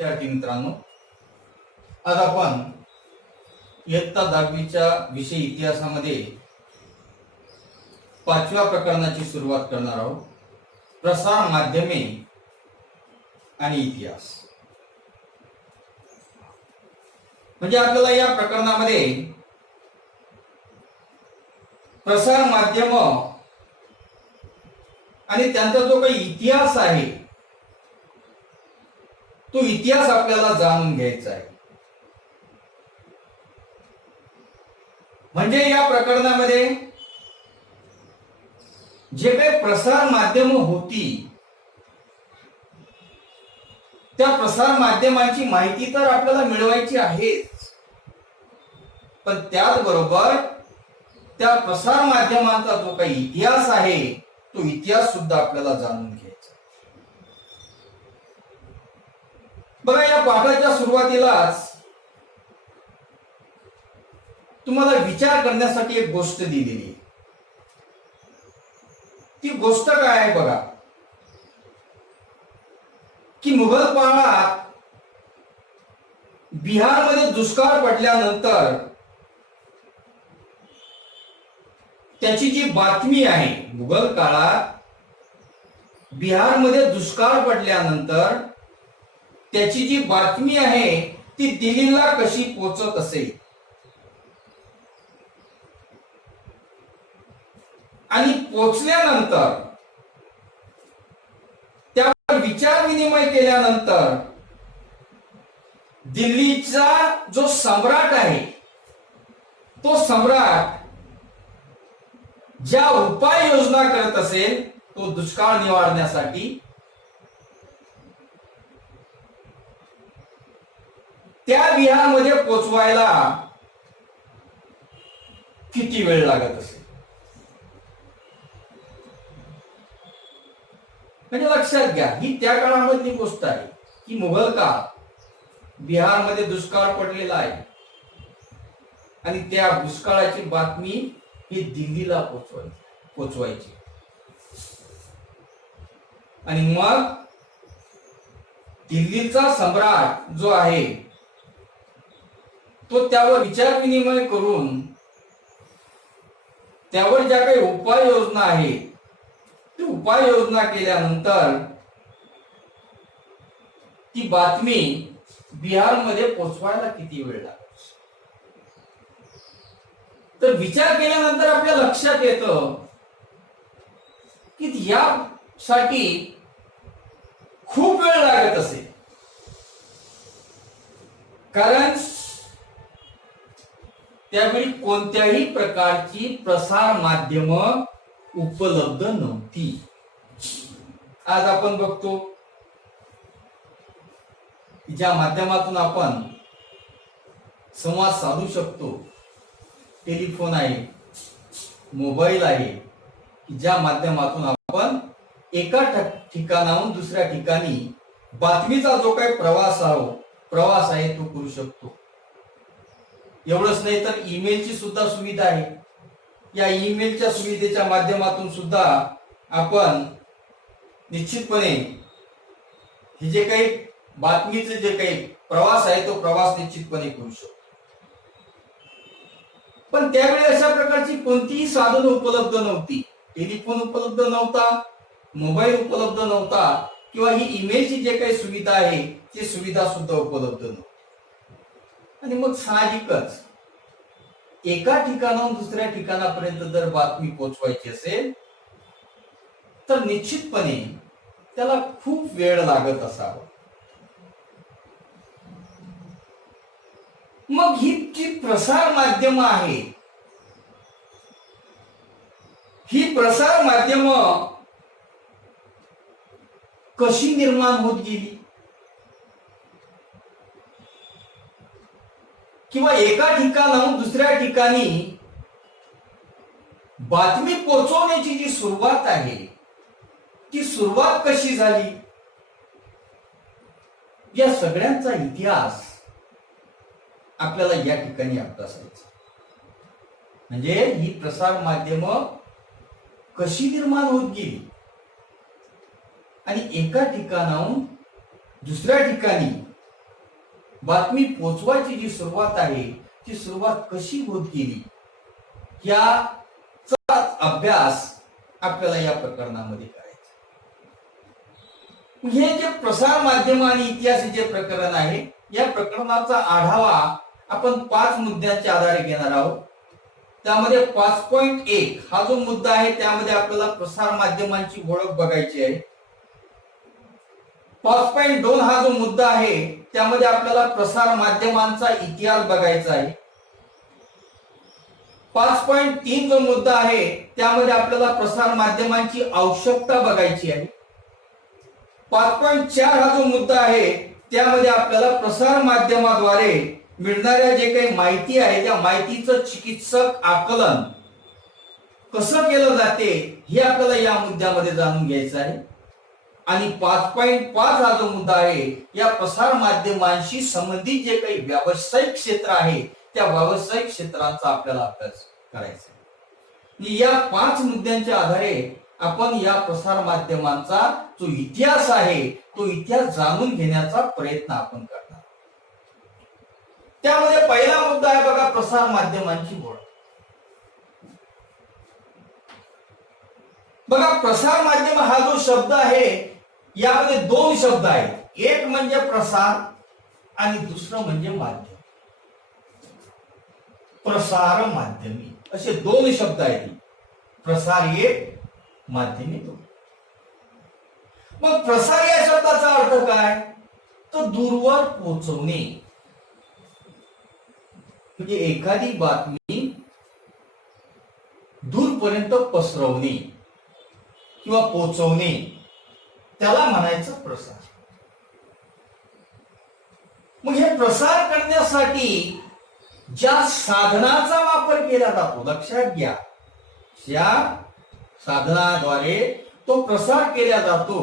विद्यार्थी मित्रांनो, आज आपण इयत्ता 10वीच्या विषय इतिहासामध्ये 5व्या प्रकरणाची सुरुवात करणार आहोत. प्रसार माध्यमे आणि इतिहास. म्हणजे आपल्याला या प्रकरणामध्ये प्रसार माध्यम आणि त्यांचा जो काही इतिहास आहे तो इतिहास आपल्याला जाणून घ्यायचा आहे. म्हणजे या प्रकरणामध्ये जे काही प्रसार माध्यम होती त्या प्रसार माध्यमांची माहिती तर आपल्याला मिळवायची आहेच, पण त्याचबरोबर त्या प्रसार माध्यमांचा जो काही इतिहास आहे तो इतिहास सुद्धा आपल्याला जाणून घ्यायचा. बघा, या पाठाच्या सुरुवातीलाच तुम्हाला विचार करण्यासाठी एक गोष्ट दिलेली आहे. ती गोष्ट काय आहे बघा, की मुघल काळात बिहारमध्ये दुष्काळ पडल्यानंतर त्याची जी बातमी आहे, मुघल काळात बिहारमध्ये दुष्काळ पडल्यानंतर त्याची जी बातमी आहे ती दिल्लीला कशी पोहोचत असेल आणि पोहोचल्यानंतर त्यावर विचार विनिमय केल्यानंतर दिल्लीचा जो सम्राट आहे तो सम्राट ज्या उपाययोजना करत असेल तो दुष्काळ निवारण्यासाठी, त्या बिहारमध्ये पोहोचवायला किती वेळ लागत असेल. म्हणजे लक्षात घ्या, ही त्या काळामधली गोष्ट आहे की मुघल काळ, बिहारमध्ये दुष्काळ पडलेला आहे आणि त्या दुष्काळाची बातमी ही दिल्लीला पोचवायची आणि मग दिल्लीचा सम्राट जो आहे तो त्यावर विचार विनिमय करून त्यावर ज्या काही उपाययोजना आहेत ती उपाययोजना केल्यानंतर ती बातमी बिहारमध्ये पोहोचवायला किती वेळ लागतो. तर विचार केल्यानंतर आपल्या लक्षात येतं की यासाठी खूप वेळ लागत असेल, कारण त्यावेळी कोणत्याही प्रकारची प्रसार माध्यम उपलब्ध नव्हती. आज आपण बघतो ज्या माध्यमातून आपण संवाद साधू शकतो, टेलिफोन आहे, मोबाईल आहे, ज्या माध्यमातून आपण एका ठिकाणाहून दुसऱ्या ठिकाणी बातमीचा जो काही प्रवास आहे तो करू शकतो. एवढंच नाही तर ईमेलची सुद्धा सुविधा आहे. या ईमेलच्या सुविधेच्या माध्यमातून सुद्धा आपण निश्चितपणे हे जे काही बातमीचे जे काही प्रवास आहे तो प्रवास निश्चितपणे करू शकतो. पण त्यावेळी अशा प्रकारची कोणतीही साधन उपलब्ध नव्हती. टेलिफोन उपलब्ध नव्हता, मोबाईल उपलब्ध नव्हता, किंवा ही ईमेलची जे काही सुविधा आहे ती सुविधा सुद्धा उपलब्ध नव्हती. आणि मग साहजिकच एका ठिकाणाहून दुसऱ्या ठिकाणापर्यंत जर बातमी पोहोचवायची असेल तर निश्चितपणे त्याला खूप वेळ लागत असावा. मग ही जी प्रसार माध्यम आहे, ही प्रसार माध्यम कशी निर्माण होत गेली, किंवा एका ठिकाणाहून दुसऱ्या ठिकाणी बातमी पोहोचवण्याची जी सुरुवात आहे ती सुरुवात कशी झाली, या सगळ्यांचा इतिहास आपल्याला या ठिकाणी अभ्यासायचा. म्हणजे ही प्रसार माध्यम कशी निर्माण होत गेली आणि एका ठिकाणाहून दुसऱ्या ठिकाणी बातमी पोचवायची जी सुरुवात आहे ती सुरुवात कशी होत गेली याचा अभ्यास आपल्याला या प्रकरणामध्ये करायचा. हे जे प्रसार माध्यम आणि इतिहास जे प्रकरण आहे या प्रकरणाचा आढावा आपण 5 मुद्द्यांच्या आधारे घेणार आहोत. त्यामध्ये 5.1 हा जो मुद्दा आहे त्यामध्ये आपल्याला प्रसार माध्यमांची ओळख बघायची आहे. 5.2 हा जो मुद्दा आहे त्यामध्ये आपल्याला प्रसार माध्यमांचा इतिहास बघायचा आहे. 5.3 जो मुद्दा आहे त्यामध्ये आपल्याला प्रसार माध्यमांची आवश्यकता बघायची आहे. 5.4 हा जो मुद्दा आहे त्यामध्ये आपल्याला प्रसार माध्यमाद्वारे मिळणाऱ्या जे काही माहिती आहे त्या माहितीचं चिकित्सक आकलन कसं केलं जाते हे आपल्याला या मुद्द्यामध्ये जाणून घ्यायचं आहे. आणि 5.5 हा जो मुद्दा आहे या प्रसार माध्यमांशी संबंधित जे काही व्यावसायिक क्षेत्र आहे त्या व्यावसायिक क्षेत्रांचा आपल्याला अभ्यास करायचा आहे. या 5 मुद्द्यांच्या आधारे आपण या प्रसार माध्यमांचा जो इतिहास आहे तो इतिहास जाणून घेण्याचा प्रयत्न आपण करणार. त्यामध्ये पहिला मुद्दा आहे बघा प्रसार माध्यमांची ओळख. बघा प्रसार माध्यम हा जो शब्द आहे यामध्ये 2 शब्द आहेत. एक म्हणजे प्रसार आणि दुसरं म्हणजे माध्यम. प्रसार माध्यमी असे 2 शब्द आहेत. प्रसार 1 माध्यमी 2. मग प्रसार या शब्दाचा अर्थ काय तर दूरवर पोहोचवणे. म्हणजे एखादी बातमी दूरपर्यंत पसरवणे किंवा पोहोचवणे त्याला म्हणायचं प्रसार. मग हे प्रसार करण्यासाठी ज्या साधनाचा वापर केला जातो लक्षात घ्या ज्या साधनाद्वारे तो प्रसार केला जातो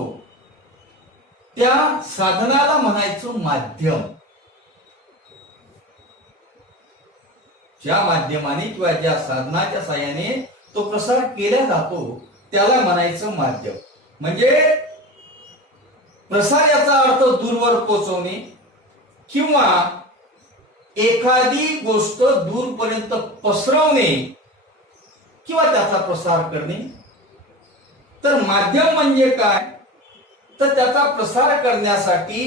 त्या साधनाला म्हणायचं माध्यम. ज्या माध्यमाने किंवा ज्या साधनाच्या साहाय्याने तो प्रसार केला जातो त्याला म्हणायचं माध्यम. म्हणजे प्रसार याचा अर्थ दूरवर पोहोचवणे किंवा एखादी गोष्ट दूरपर्यंत पसरवणे किंवा त्याचा प्रसार करणे. तर माध्यम म्हणजे काय तर त्याचा प्रसार करण्यासाठी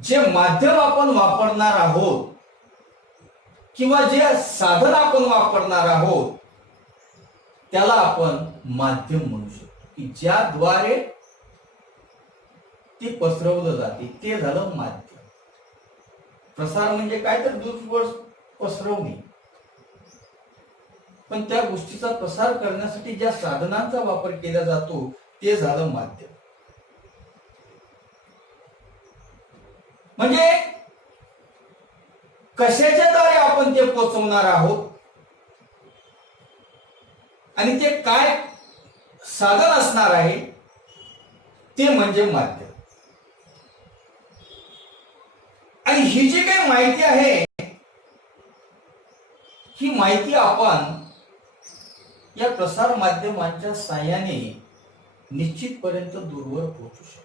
जे माध्यम आपण वापरणार आहोत किंवा जे साधन आपण वापरणार आहोत त्याला आपण माध्यम म्हणू शकतो की ज्याद्वारे ते पसरवलं जाते ते झालं माध्यम. प्रसार म्हणजे काय तर दूरवर पसरवणे पण त्या गोष्टीचा प्रसार करण्यासाठी ज्या साधनांचा वापर केला जातो ते झालं माध्यम. म्हणजे कशाच्याद्वारे आपण ते पोहोचवणार आहोत आणि ते काय साधन असणार आहे ते म्हणजे माध्यम. आणि ही जी काही माहिती आहे ही माहिती आपण या प्रसार माध्यमांच्या साहाय्याने निश्चितपर्यंत दूरवर पोहोचू शकतो.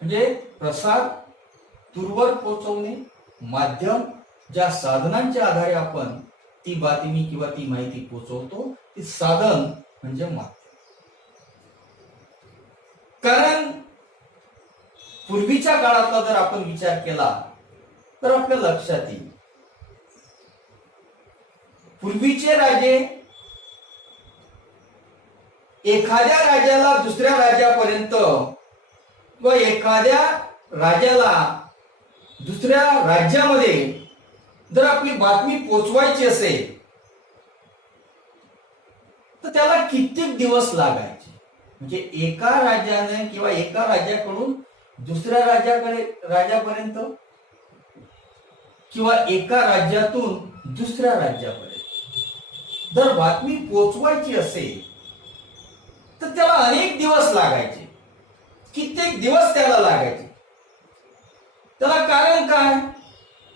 म्हणजे प्रसार दूरवर पोहोचवणे माध्यम ज्या साधनांच्या आधारे आपण ती बातमी किंवा ती माहिती पोहोचवतो ती साधन म्हणजे माध्यम. कारण पूर्वीच्या काळातला जर आपण विचार केला तर आपल्या लक्षात येईल पूर्वीचे राजे एखाद्या राजाला दुसऱ्या राजापर्यंत व एखाद्या राजाला दुसऱ्या राज्यामध्ये जर आपली बातमी पोचवायची असेल तर त्याला कित्येक दिवस लागायचे. म्हणजे एका राजाने किंवा एका राजाकडून दुसऱ्या राजापर्यंत किंवा एका राज्यातून दुसऱ्या राज्यापर्यंत जर बातमी पोचवायची असेल तर त्याला अनेक दिवस लागायचे. कित्येक दिवस त्याला लागायचे. त्याला कारण काय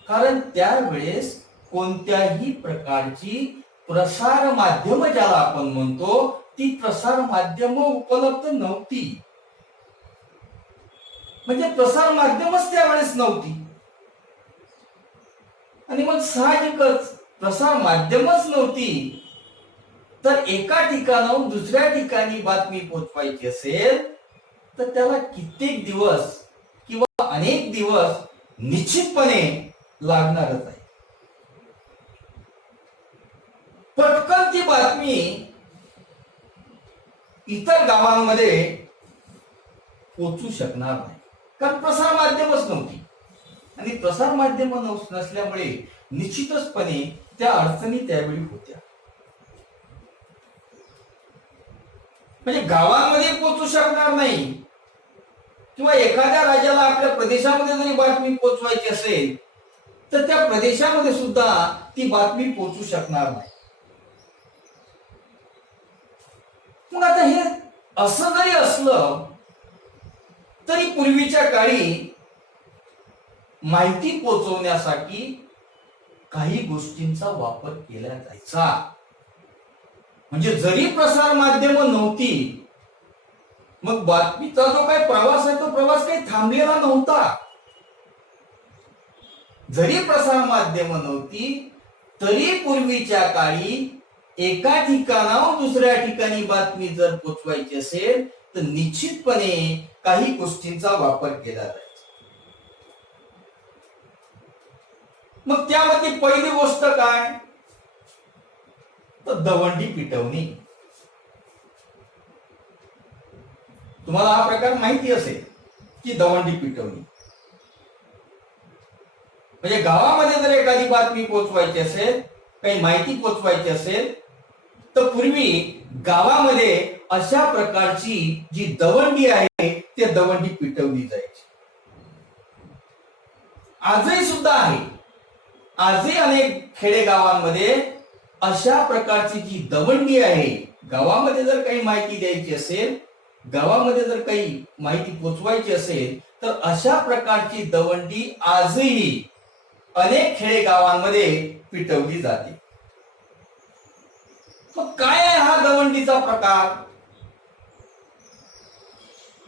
कारण त्यावेळेस कोणत्याही प्रकारची प्रसार माध्यम ज्याला आपण म्हणतो ती प्रसार माध्यम उपलब्ध नव्हती. म्हणजे प्रसार माध्यमच त्यावेळेस नव्हती. आणि मग साहजिकच प्रसार माध्यमच नव्हती, तर एका ठिकाणाहून दुसऱ्या ठिकाणी बातमी पोहोचवायची असेल तर त्याला कित्येक दिवस किंवा अनेक दिवस निश्चितपणे लागणारच आहे. पटकन ती बातमी इतर गावांमध्ये पोहोचू शकणार नाही, कारण प्रसार माध्यमच नव्हती. आणि प्रसार माध्यम नसल्यामुळे निश्चितचपणे त्या अडचणी त्यावेळी होत्या. म्हणजे गावांमध्ये पोहोचू शकणार नाही, किंवा एखाद्या राज्याला आपल्या प्रदेशामध्ये जरी बातमी पोहोचवायची असेल तर त्या प्रदेशामध्ये सुद्धा ती बातमी पोहोचू शकणार नाही. मग आता हे असं जरी असलं तरी पूर्वीच्या काळी माहिती पोहोचवण्यासाठी काही गोष्टींचा वापर केला जायचा. म्हणजे जरी प्रसार माध्यम नव्हती, मग बातमीचा जो काही प्रवास आहे तो प्रवास काही थांबलेला नव्हता. जरी प्रसार माध्यम नव्हती तरी पूर्वीच्या काळी एका ठिकाणाहून दुसऱ्या ठिकाणी बातमी जर पोहोचवायची असेल तर निश्चितपणे काही गोष्टींचा वापर केला जायचा. मग त्यामध्ये पहिली गोष्ट काय, तर दवंडी पिटवणी. तुम्हाला हा प्रकार माहिती असेल की दवंडी पिटवणी म्हणजे गावामध्ये जर एखादी बातमी पोहोचवायची असेल, काही माहिती पोहोचवायची असेल तर पूर्वी गावामध्ये अशा प्रकारची जी दवंडी आहे ती दवंडी पिटवली जायची. आजही सुद्धा आहे. आजही अनेक खेडेगावांमध्ये अशा प्रकारची जी दवंडी आहे, गावामध्ये जर काही माहिती द्यायची असेल, गावामध्ये जर काही माहिती पोहोचवायची असेल तर अशा प्रकारची दवंडी आजही अनेक खेडेगावांमध्ये पिटवली जाते. मग काय आहे हा दवंडीचा प्रकार?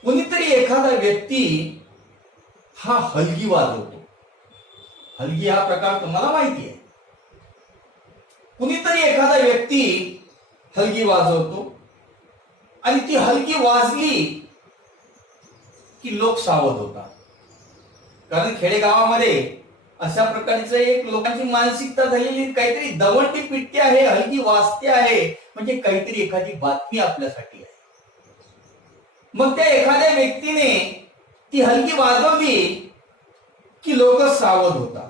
कोणीतरी एखादा व्यक्ती हा हलगी वाजवतो. हलगी हा प्रकार तुम्हाला माहिती आहे. कुणीतरी एखादा व्यक्ती हलगी वाजवतो आणि ती हलगी वाजली की लोक सावध होतात. कारण खेडेगावामध्ये अशा प्रकारची एक लोकांची मानसिकता झालेली, काहीतरी दवंडी पिटते आहे, हलगी वाजते आहे, म्हणजे काहीतरी एखादी बातमी आपल्यासाठी आहे. मग त्या एखाद्या व्यक्तीने ती हलगी वाजवली की लोक सावध होतात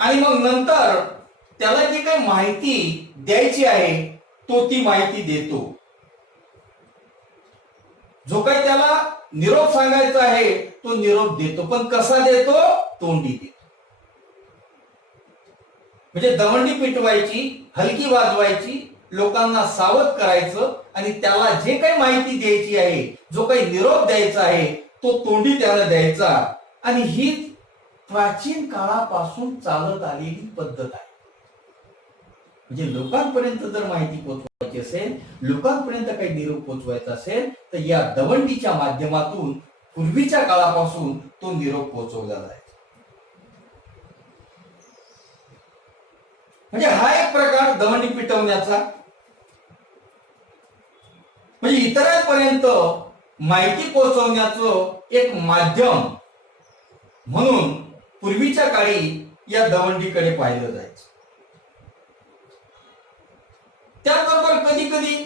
आणि मग नंतर त्याला जी काही माहिती द्यायची आहे तो ती माहिती देतो. जो काही त्याला निरोप सांगायचा आहे तो निरोप देतो, पण कसा देतो? तोंडी देतो. म्हणजे दवंडी पिटवायची, हलकी वाजवायची, लोकांना सावध करायचं आणि त्याला जे काही माहिती द्यायची आहे, जो काही निरोप द्यायचा आहे तो तोंडी त्याला द्यायचा. आणि ही प्राचीन काळापासून चालत आलेली पद्धत आहे. म्हणजे लोकांपर्यंत जर माहिती पोहोचवायची असेल, लोकांपर्यंत काही निरोप पोहोचवायचा असेल तर या दवंडीच्या माध्यमातून पूर्वीच्या काळापासून तो निरोप पोहोचवला जायचा. म्हणजे हा एक प्रकार दवंडी पिटवण्याचा. म्हणजे इतरांपर्यंत माहिती पोहोचवण्याचं एक माध्यम म्हणून पूर्वीच्या काळी या दवंडीकडे पाहिलं जायचं. त्याचबरोबर कधी कधी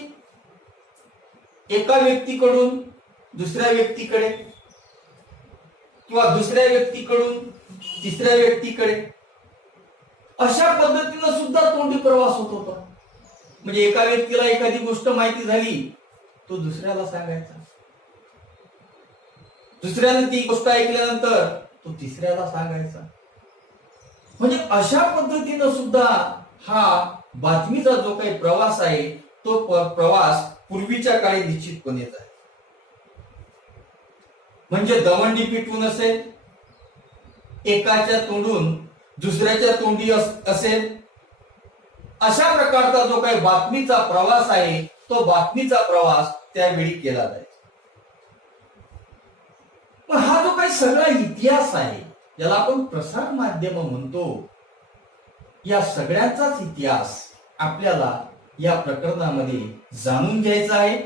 एका व्यक्तीकडून दुसऱ्या व्यक्तीकडे किंवा दुसऱ्या व्यक्तीकडून तिसऱ्या व्यक्तीकडे अशा पद्धतीनं सुद्धा तोंडी प्रवास होत होता. म्हणजे एका व्यक्तीला एखादी गोष्ट माहिती झाली तो दुसऱ्याला सांगायचा, दुसऱ्याने ती गोष्ट ऐकल्यानंतर तो तिसऱ्याला सांगायचा. म्हणजे अशा पद्धतीनं सुद्धा हा बातमीचा जो काही प्रवास आहे तो प्रवास पूर्वीच्या काळी निश्चितपणे आहे. म्हणजे दवंडी पिटवून असेल, एकाच्या तोंडून दुसऱ्याच्या तोंडी असेल, अशा प्रकारचा जो काही बातमीचा प्रवास आहे तो बातमीचा प्रवास त्यावेळी केला जायचा. काय सगळा इतिहास आहे, ज्याला आपण प्रसार माध्यम म्हणतो, या सगळ्यांचाच इतिहास आपल्याला या प्रकरणामध्ये जाणून घ्यायचा आहे.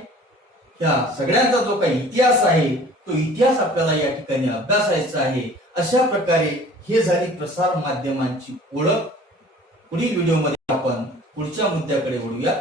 या सगळ्यांचा जो काही इतिहास आहे तो इतिहास आपल्याला या ठिकाणी अभ्यासायचा आहे. अशा प्रकारे हे झाली प्रसार माध्यमांची ओळख. पुढील व्हिडिओमध्ये आपण पुढच्या मुद्द्याकडे वळूया.